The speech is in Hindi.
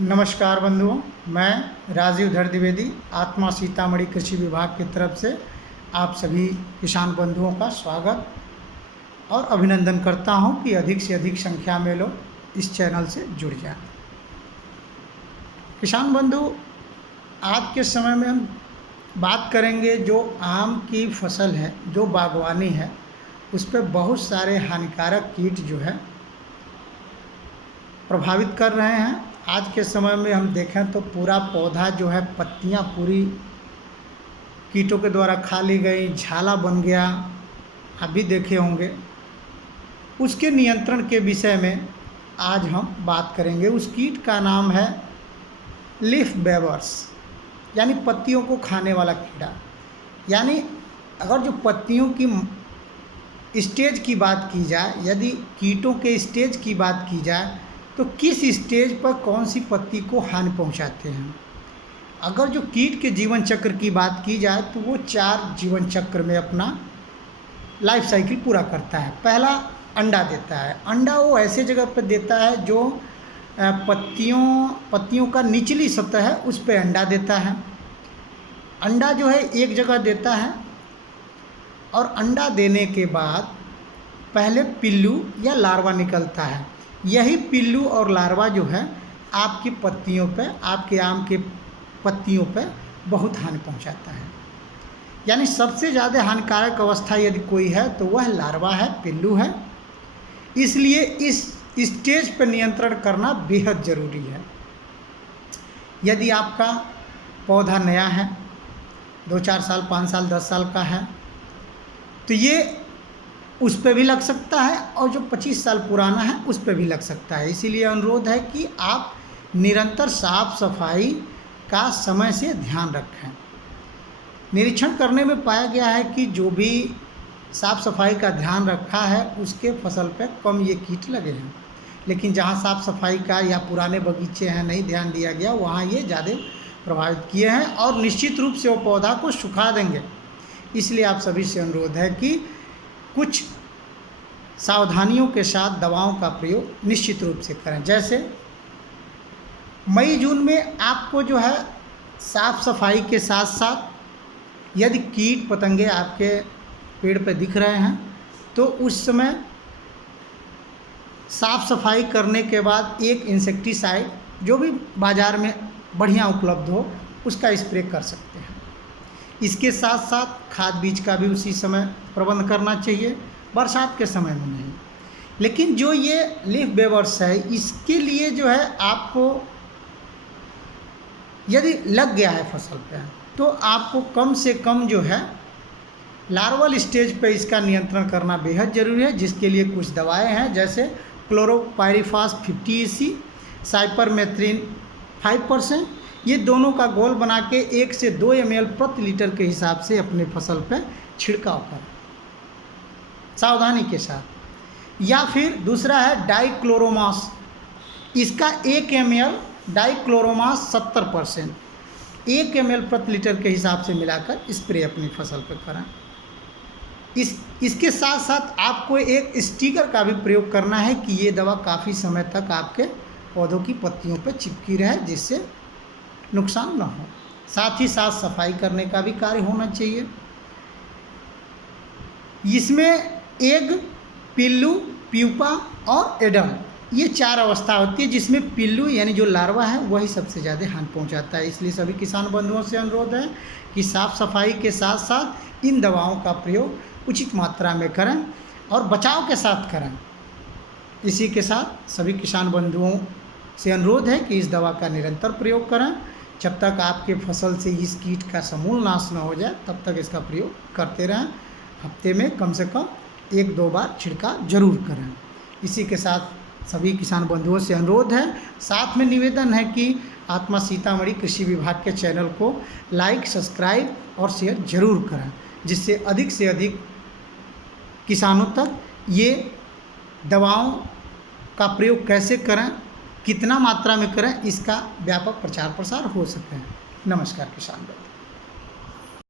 नमस्कार बंधुओं, मैं राजीव धर द्विवेदी आत्मा सीतामढ़ी कृषि विभाग की तरफ से आप सभी किसान बंधुओं का स्वागत और अभिनंदन करता हूं कि अधिक से अधिक संख्या में लोग इस चैनल से जुड़ जाएं। किसान बंधु, आज के समय में हम बात करेंगे जो आम की फसल है, जो बागवानी है, उस पर बहुत सारे हानिकारक कीट जो है प्रभावित कर रहे हैं। आज के समय में हम देखें तो पूरा पौधा जो है, पत्तियां पूरी कीटों के द्वारा खा ली गई, झाला बन गया, आप भी देखे होंगे। उसके नियंत्रण के विषय में आज हम बात करेंगे। उस कीट का नाम है लीफ वेवर्स, यानी पत्तियों को खाने वाला कीड़ा। यानी अगर जो पत्तियों की स्टेज की बात की जाए, यदि कीटों के स्टेज की बात की जाए तो किस स्टेज पर कौन सी पत्ती को हानि पहुंचाते हैं। अगर जो कीट के जीवन चक्र की बात की जाए तो वो 4 जीवन चक्र में अपना लाइफ साइकिल पूरा करता है। पहला, अंडा देता है। अंडा वो ऐसे जगह पर देता है जो पत्तियों का निचली सतह है, उस पर अंडा देता है। अंडा जो है एक जगह देता है और अंडा देने के बाद पहले पिल्लू या लार्वा निकलता है। यही पिल्लू और लार्वा जो है आपकी पत्तियों पे, आपके आम के पत्तियों पे बहुत हानि पहुंचाता है। यानी सबसे ज़्यादा हानिकारक अवस्था यदि कोई है तो वह लार्वा है, पिल्लू है। इसलिए इस स्टेज पर नियंत्रण करना बेहद ज़रूरी है। यदि आपका पौधा नया है, 2-4 साल, 5 साल, 10 साल का है, तो ये उस पर भी लग सकता है, और जो 25 साल पुराना है उस पर भी लग सकता है। इसीलिए अनुरोध है कि आप निरंतर साफ सफाई का समय से ध्यान रखें। निरीक्षण करने में पाया गया है कि जो भी साफ सफाई का ध्यान रखा है उसके फसल पर कम ये कीट लगे हैं। लेकिन जहाँ साफ सफाई का या पुराने बगीचे हैं, नहीं ध्यान दिया गया, वहाँ ये ज़्यादा प्रभावित किए हैं और निश्चित रूप से वो पौधा को सुखा देंगे। इसलिए आप सभी से अनुरोध है कि कुछ सावधानियों के साथ दवाओं का प्रयोग निश्चित रूप से करें। जैसे मई जून में आपको जो है साफ सफाई के साथ साथ यदि कीट पतंगे आपके पेड़ पर दिख रहे हैं तो उस समय साफ सफाई करने के बाद एक इंसेक्टिसाइड जो भी बाज़ार में बढ़िया उपलब्ध हो उसका स्प्रे कर सकते हैं। इसके साथ साथ खाद बीज का भी उसी समय प्रबंध करना चाहिए, बरसात के समय में नहीं। लेकिन जो ये लीफ वेवर्स है, इसके लिए जो है आपको यदि लग गया है फसल पे तो आपको कम से कम जो है लार्वल स्टेज पे इसका नियंत्रण करना बेहद ज़रूरी है, जिसके लिए कुछ दवाएं हैं। जैसे क्लोरोपाइरीफास 50 EC, साइपरमेथ्रिन 5%, ये दोनों का घोल बना के 1 से 2 ml प्रति लीटर के हिसाब से अपने फसल पर छिड़काव करें सावधानी के साथ। या फिर दूसरा है डाइक्लोरोमास, इसका 1 ml डाइक्लोरोमास 70%, 1 ml प्रति लीटर के हिसाब से मिलाकर स्प्रे अपनी फसल पर करें। इसके साथ साथ आपको एक स्टिकर का भी प्रयोग करना है कि ये दवा काफ़ी समय तक आपके पौधों की पत्तियों पर चिपकी रहे, जिससे नुकसान न हो। साथ ही साथ सफाई करने का भी कार्य होना चाहिए। इसमें एग, पिल्लू, प्यूपा और एडल्ट, ये 4 अवस्था होती है, जिसमें पिल्लू यानी जो लार्वा है वही सबसे ज़्यादा हानि पहुंचाता है। इसलिए सभी किसान बंधुओं से अनुरोध है कि साफ सफाई के साथ साथ इन दवाओं का प्रयोग उचित मात्रा में करें और बचाव के साथ करें। इसी के साथ सभी किसान बंधुओं से अनुरोध है कि इस दवा का निरंतर प्रयोग करें। जब तक आपके फसल से इस कीट का समूल नाश न हो जाए तब तक इसका प्रयोग करते रहें। हफ्ते में कम से कम 1-2 बार छिड़काव जरूर करें। इसी के साथ सभी किसान बंधुओं से अनुरोध है, साथ में निवेदन है कि आत्मा सीतामढ़ी कृषि विभाग के चैनल को लाइक, सब्सक्राइब और शेयर जरूर करें, जिससे अधिक से अधिक किसानों तक ये दवाओं का प्रयोग कैसे करें, कितना मात्रा में करें, इसका व्यापक प्रचार प्रसार हो सके। नमस्कार किसान भाई।